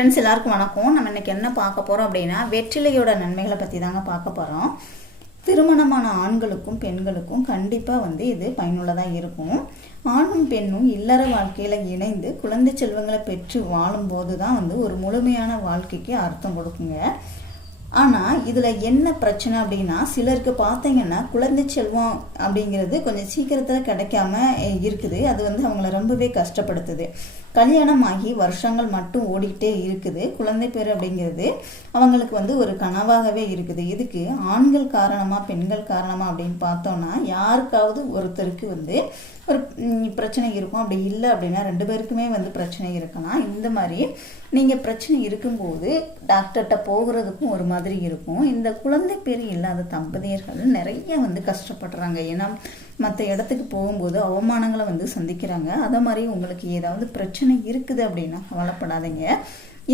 Friends எல்லாருக்கும் வணக்கம். நம்ம இன்றைக்கி என்ன பார்க்க போகிறோம் அப்படின்னா வெற்றிலையோட நன்மைகளை பற்றி தாங்க பார்க்க போகிறோம் திருமணமான ஆண்களுக்கும் பெண்களுக்கும் கண்டிப்பாக வந்து இது பயனுள்ளதாக இருக்கும். ஆணும் பெண்ணும் இல்லற வாழ்க்கையில் இணைந்து குழந்தை செல்வங்களை பெற்று வாழும்போது தான் வந்து ஒரு முழுமையான வாழ்க்கைக்கு அர்த்தம் கொடுக்குங்க. ஆனால் இதில் என்ன பிரச்சனை அப்படின்னா சிலருக்கு பார்த்தீங்கன்னா குழந்தை செல்வம் அப்படிங்கிறது கொஞ்சம் சீக்கிரத்தில் கிடைக்காம இருக்குது. அது வந்து அவங்கள ரொம்பவே கஷ்டப்படுத்துது. கல்யாணம் ஆகி வருஷங்கள் மட்டும் ஓடிக்கிட்டே இருக்குது. குழந்தை பேர் அப்படிங்கிறது அவங்களுக்கு வந்து ஒரு கனவாகவே இருக்குது. இதுக்கு ஆண்கள் காரணமாக பெண்கள் காரணமாக அப்படின்னு பார்த்தோம்னா யாருக்காவது ஒருத்தருக்கு வந்து ஒரு பிரச்சனை இருக்கும். அப்படி இல்லை அப்படின்னா ரெண்டு பேருக்குமே வந்து பிரச்சனை இருக்கலாம். இந்த மாதிரி நீங்கள் பிரச்சனை இருக்கும்போது டாக்டர்கிட்ட போகிறதுக்கும் ஒரு மாதிரி இருக்கும். இந்த குழந்தை பேர் இல்லாத தம்பதியர்கள் நிறைய வந்து கஷ்டப்படுறாங்க. ஏன்னா மற்ற இடத்துக்கு போகும்போது அவமானங்களை வந்து சந்திக்கிறாங்க. அதை மாதிரி உங்களுக்கு ஏதாவது பிரச்சனை இருக்குது அப்படின்னா கவலைப்படாதீங்க.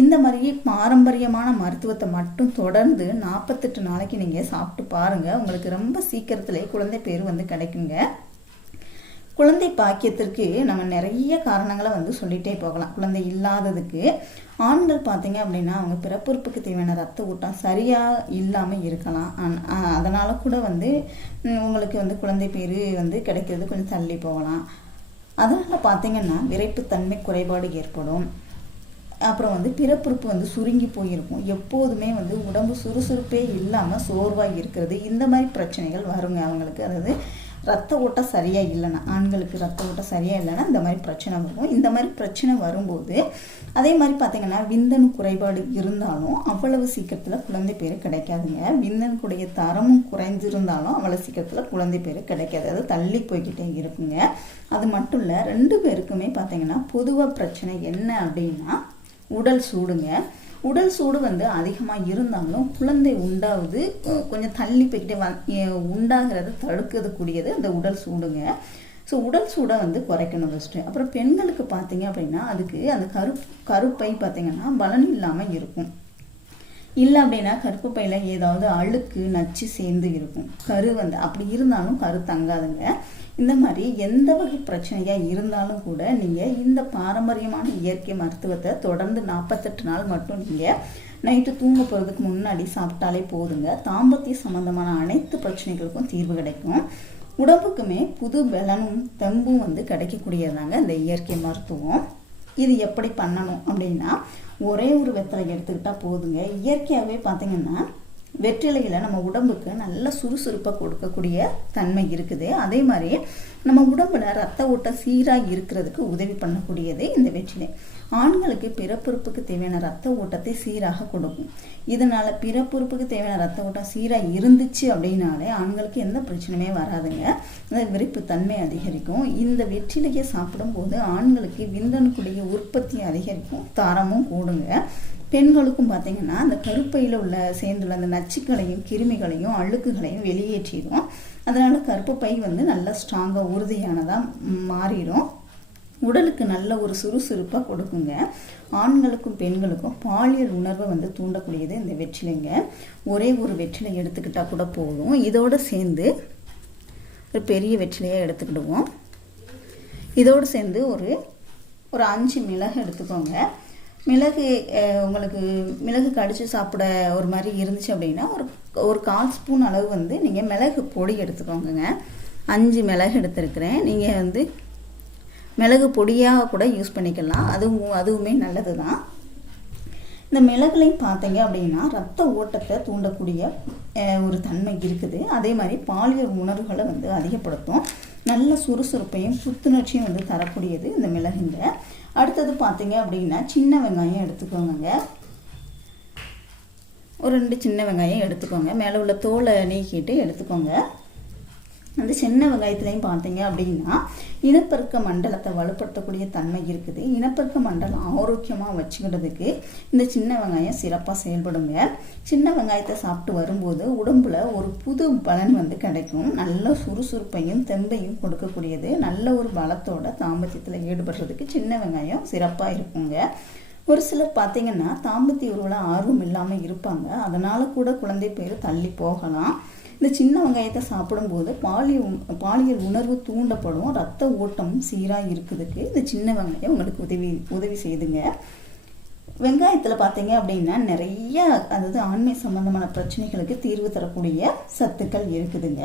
இந்த மாதிரி பாரம்பரியமான மருத்துவத்தை மட்டும் தொடர்ந்து நாற்பத்தெட்டு நாளைக்கு நீங்கள் சாப்பிட்டு பாருங்கள் உங்களுக்கு ரொம்ப சீக்கிரத்துலேயே குழந்தை பேர் வந்து கிடைக்குங்க. குழந்தை பாக்கியத்திற்கு நம்ம நிறைய காரணங்களை வந்து சொல்லிட்டே போகலாம். குழந்தை இல்லாததுக்கு ஆண்கள் பார்த்தீங்க அப்படின்னா அவங்க பிறப்புறுப்புக்கு தேவையான ரத்த ஊட்டம் சரியாக இல்லாமல் இருக்கலாம். அதனால் ஆ- கூட வந்து உங்களுக்கு வந்து குழந்தை பேர் வந்து கிடைக்கிறது கொஞ்சம் தள்ளி போகலாம். அதனால் பார்த்தீங்கன்னா விரைப்புத்தன்மை குறைபாடு ஏற்படும். அப்புறம் வந்து பிறப்புறுப்பு வந்து சுருங்கி போயிருக்கும். எப்போதுமே வந்து உடம்பு சுறுசுறுப்பே இல்லாமல் சோர்வாக இருக்கிறது. இந்த மாதிரி பிரச்சனைகள் வருங்க அவங்களுக்கு. அதாவது ரத்த ஓட்டம் சரியாக இல்லைன்னா ஆண்களுக்கு ரத்த ஓட்டம் சரியாக இல்லைன்னா இந்த மாதிரி பிரச்சனை வரும். இந்த மாதிரி பிரச்சனை வரும்போது அதே மாதிரி பார்த்திங்கன்னா விந்தணு குறைபாடு இருந்தாலும் அவ்வளவு சீக்கிரத்தில் குழந்தை பேர் கிடைக்காதுங்க. விந்தனுக்குடைய தரமும் குறைஞ்சிருந்தாலும் அவ்வளோ சீக்கிரத்தில் குழந்தை பேர் கிடைக்காது. அது தள்ளி போய்கிட்டே இருக்குங்க. அது மட்டும் இல்லை ரெண்டு பேருக்குமே பார்த்திங்கன்னா பொதுவாக பிரச்சனை என்ன அப்படின்னா உடல் சூடுங்க. உடல் சூடு வந்து அதிகமாக இருந்தாலும் குழந்தை உண்டாவது கொஞ்சம் தள்ளி போய்கிட்டே வ அஹ், உண்டாகிறத தடுக்கக்கூடியது அந்த உடல் சூடுங்க. ஸோ உடல் சூடை வந்து குறைக்கணும் ஃபஸ்ட்டு அப்புறம் பெண்களுக்கு பார்த்தீங்க அப்படின்னா அதுக்கு அந்த கரு கருப்பை பார்த்தீங்கன்னா பலன் இல்லாமல் இருக்கும். இல்லை அப்படின்னா கருப்பு பையில ஏதாவது அழுக்கு நச்சு சேர்ந்து இருக்கும். கரு வந்து அப்படி இருந்தாலும் கரு தங்காதுங்க. இந்த மாதிரி எந்த வகை பிரச்சனையாக இருந்தாலும் கூட நீங்கள் இந்த பாரம்பரியமான இயற்கை மருத்துவத்தை தொடர்ந்து நாற்பத்தெட்டு நாள் மட்டும் நீங்கள் நைட்டு தூங்க போகிறதுக்கு முன்னாடி சாப்பிட்டாலே போதுங்க. தாம்பத்திய சம்பந்தமான அனைத்து பிரச்சனைகளுக்கும் தீர்வு கிடைக்கும். உடம்புக்குமே புது பலனும் தெம்பும் வந்து கிடைக்கக்கூடியதாங்க இந்த இயற்கை மருத்துவம். இது எப்படி பண்ணணும் அப்படின்னா ஒரே ஒரு வெத்தலை எடுத்துக்கிட்டால் போதுங்க. இயற்கையாகவே பார்த்தீங்கன்னா வெற்றிலையில் நம்ம உடம்புக்கு நல்ல சுறுசுறுப்பை கொடுக்கக்கூடிய தன்மை இருக்குது. அதே மாதிரி நம்ம உடம்புல ரத்த ஓட்டம் சீராக இருக்கிறதுக்கு உதவி பண்ணக்கூடியது இந்த வெற்றிலை. ஆண்களுக்கு பிறப்புறுப்புக்கு தேவையான ரத்த ஓட்டத்தை சீராக கொடுக்கும். இதனால பிறப்புறுப்புக்கு தேவையான ரத்த ஓட்டம் சீராக இருந்துச்சு அப்படின்னாலே ஆண்களுக்கு எந்த பிரச்சனையுமே வராதுங்க. அந்த விரைப்புத்தன்மை அதிகரிக்கும். இந்த வெற்றிலையை சாப்பிடும்போது ஆண்களுக்கு விந்தணுக்குடைய உற்பத்தி அதிகரிக்கும். தரமும் கூடுங்க. பெண்களுக்கும் பார்த்தீங்கன்னா அந்த கருப்பையில் உள்ள சேர்ந்துள்ள அந்த நச்சுக்களையும் கிருமிகளையும் அழுக்குகளையும் வெளியேற்றிடும். அதனால் கருப்பு பை வந்து நல்லா ஸ்ட்ராங்காக உறுதியானதாக மாறிடும். உடலுக்கு நல்ல ஒரு சுறுசுறுப்பாக கொடுக்குங்க. ஆண்களுக்கும் பெண்களுக்கும் பாலியல் உணர்வை வந்து தூண்டக்கூடியது இந்த வெற்றிலைங்க. ஒரே ஒரு வெற்றிலை எடுத்துக்கிட்டால் கூட போதும். இதோடு சேர்ந்து ஒரு பெரிய வெற்றிலையாக எடுத்துக்கிடுவோம். இதோடு சேர்ந்து ஒரு ஒரு அஞ்சு மிளகு எடுத்துக்கோங்க. மிளகு உங்களுக்கு மிளகு கடிச்சு சாப்பிட ஒரு மாதிரி இருந்துச்சு அப்படின்னா ஒரு ஒரு கால் ஸ்பூன் அளவு வந்து நீங்கள் மிளகு பொடி எடுத்துக்கோங்கங்க. அஞ்சு மிளகு எடுத்துருக்கிறேன். நீங்கள் வந்து மிளகு பொடியாக கூட யூஸ் பண்ணிக்கலாம். அதுவும் அதுவுமே நல்லது தான் இந்த மிளகுலையும் பார்த்தீங்க அப்படின்னா ரத்த ஓட்டத்தை தூண்டக்கூடிய ஒரு தன்மை இருக்குது. அதே மாதிரி பாலியல் உணர்வுகளை வந்து அதிகப்படுத்தும். நல்ல சுறுசுறுப்பையும் புத்துணர்ச்சியும் வந்து தரக்கூடியது இந்த மிளகுங்க. அடுத்தது பார்த்தீங்க அப்படின்னா சின்ன வெங்காயம் எடுத்துக்கோங்க ஒரு ரெண்டு சின்ன வெங்காயம் எடுத்துக்கோங்க. மேலே உள்ள தோலை நீக்கிட்டு எடுத்துக்கோங்க. அந்த சின்ன வெங்காயத்துலையும் பார்த்தீங்க அப்படின்னா இனப்பெருக்க மண்டலத்தை வலுப்படுத்தக்கூடிய தன்மை இருக்குது. இனப்பெருக்க மண்டலம் ஆரோக்கியமாக வச்சுக்கிறதுக்கு இந்த சின்ன வெங்காயம் சிறப்பாக செயல்படுங்க. சின்ன வெங்காயத்தை சாப்பிட்டு வரும்போது உடம்புல ஒரு புது பலன் வந்து கிடைக்கும். நல்ல சுறுசுறுப்பையும் தெம்பையும் கொடுக்கக்கூடியது. நல்ல ஒரு பலத்தோட தாம்பத்தியத்தில் ஈடுபடுறதுக்கு சின்ன வெங்காயம் சிறப்பாக இருக்குங்க. ஒரு சிலர் பார்த்தீங்கன்னா தாம்பத்திய உருவில் ஆர்வம் இல்லாமல் இருப்பாங்க. அதனால கூட குழந்தை பேர் தள்ளி போகலாம். இந்த சின்ன வெங்காயத்தை சாப்பிடும்போது பாலியல் பாலியல் உணர்வு தூண்டப்படும் ரத்த ஓட்டம் சீராக இருக்குதுக்கு இந்த சின்ன வெங்காயம் உங்களுக்கு உதவி உதவி செய்துங்க. வெங்காயத்தில் பார்த்தீங்க அப்படின்னா நிறைய அதாவது ஆண்மை சம்பந்தமான பிரச்சனைகளுக்கு தீர்வு தரக்கூடிய சத்துக்கள் இருக்குதுங்க.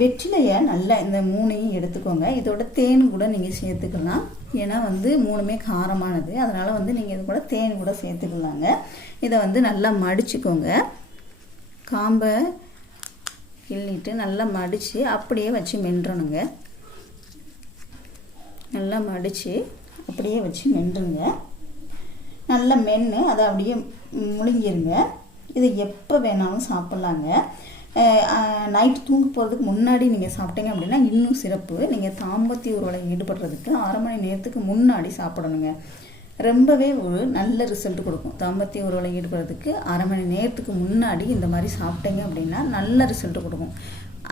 வெற்றிலையை நல்லா இந்த மூணையும் எடுத்துக்கோங்க. இதோட தேன் கூட நீங்கள் சேர்த்துக்கலாம். ஏன்னா வந்து மூணுமே காரமானது. அதனால் வந்து நீங்கள் இது கூட தேன் கூட சேர்த்துக்கலாங்க. இதை வந்து நல்லா மடிச்சுக்கோங்க. காம்பை கிள்ளிட்டு நல்லா மடித்து அப்படியே வச்சு மென்றணுங்க. நல்லா மடித்து அப்படியே வச்சு மென்றுங்க. நல்லா மென்று அதை அப்படியே முழுங்கிருங்க. இது எப்போ வேணாலும் சாப்பிட்லாங்க. நைட்டு தூங்க போகிறதுக்கு முன்னாடி நீங்கள் சாப்பிட்டீங்க அப்படின்னா இன்னும் சிறப்பு. நீங்கள் தாம்பத்திய உறவில் ஈடுபடுறதுக்கு அரை மணி நேரத்துக்கு முன்னாடி சாப்பிடணுங்க. ரொம்பவே ஒரு நல்ல ரிசல்ட் கொடுக்கும். தாம்பத்திய உறவில் ஈடுபடுறதுக்கு அரை மணி நேரத்துக்கு முன்னாடி இந்த மாதிரி சாப்பிட்டீங்க அப்படின்னா நல்ல ரிசல்ட் கொடுக்கும்.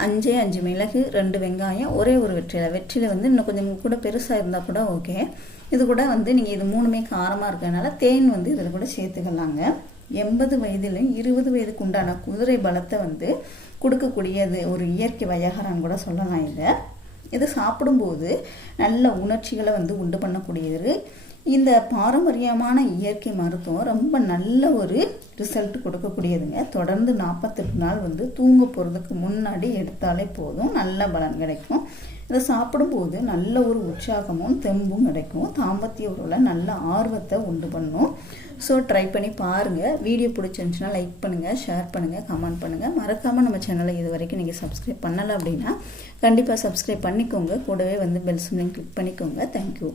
அஞ்சே அஞ்சு மிளகு ரெண்டு வெங்காயம் ஒரே ஒரு வெற்றிலை. வெற்றிலை வந்து இன்னும் கொஞ்சம் கூட பெருசாக இருந்தால் கூட ஓகே இது கூட வந்து நீங்கள் இது மூணுமே காரமாக இருக்கிறதுனால தேன் வந்து இதில் கூட சேர்த்துக்கலாங்க. எண்பது வயதிலும் இருபது வயதுக்கு உண்டான குதிரை பலத்தை வந்து கொடுக்கக்கூடியது ஒரு இயற்கை வயகரான்னு கூட சொல்லலாம் இதை. இது சாப்பிடும்போது நல்ல உணர்ச்சிகளை வந்து உண்டு பண்ணக்கூடியது. இந்த பாரம்பரியமான இயற்கை மருத்துவம் ரொம்ப நல்ல ஒரு ரிசல்ட் கொடுக்கக்கூடியதுங்க. தொடர்ந்து நாற்பத்தெட்டு நாள் வந்து தூங்க போகிறதுக்கு முன்னாடி எடுத்தாலே போதும். நல்ல பலன் கிடைக்கும். இதை சாப்பிடும்போது நல்ல ஒரு உற்சாகமும் தெம்பும் கிடைக்கும். தாம்பத்திய உறவில் நல்ல ஆர்வத்தை உண்டு பண்ணும். ஸோ ட்ரை பண்ணி பாருங்கள் வீடியோ பிடிச்சிருந்துச்சுன்னா லைக் பண்ணுங்கள் ஷேர் பண்ணுங்கள் கமெண்ட் பண்ணுங்கள் மறக்காமல் நம்ம சேனலை இது வரைக்கும் நீங்கள் சப்ஸ்கிரைப் பண்ணலை அப்படின்னா கண்டிப்பாக சப்ஸ்கிரைப் பண்ணிக்கோங்க. கூடவே வந்து பெல் சிம்லிங் கிளிக் பண்ணிக்கோங்க. Thank you